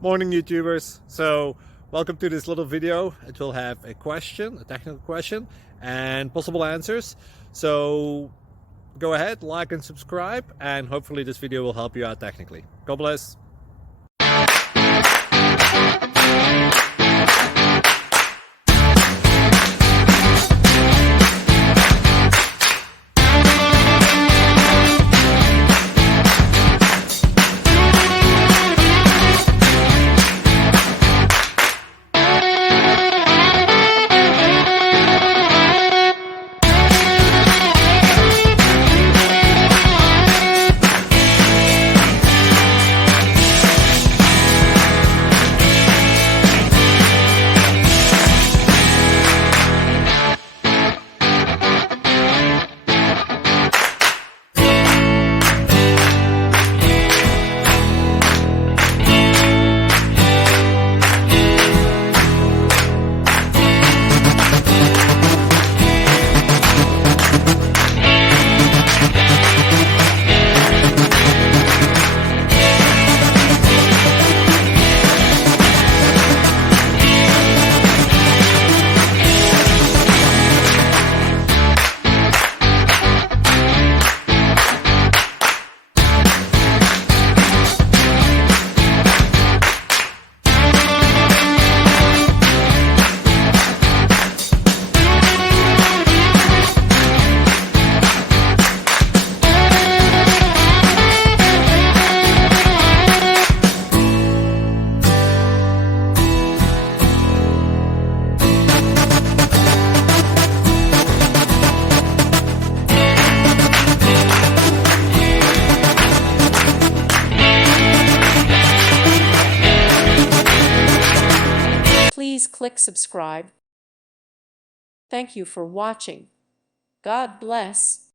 Morning, YouTubers. So welcome to this little video. It will have a question, a technical question, and possible answers. So go ahead, like and subscribe, and hopefully this video will help you out technically. God bless. Please click subscribe. Thank you for watching. God bless.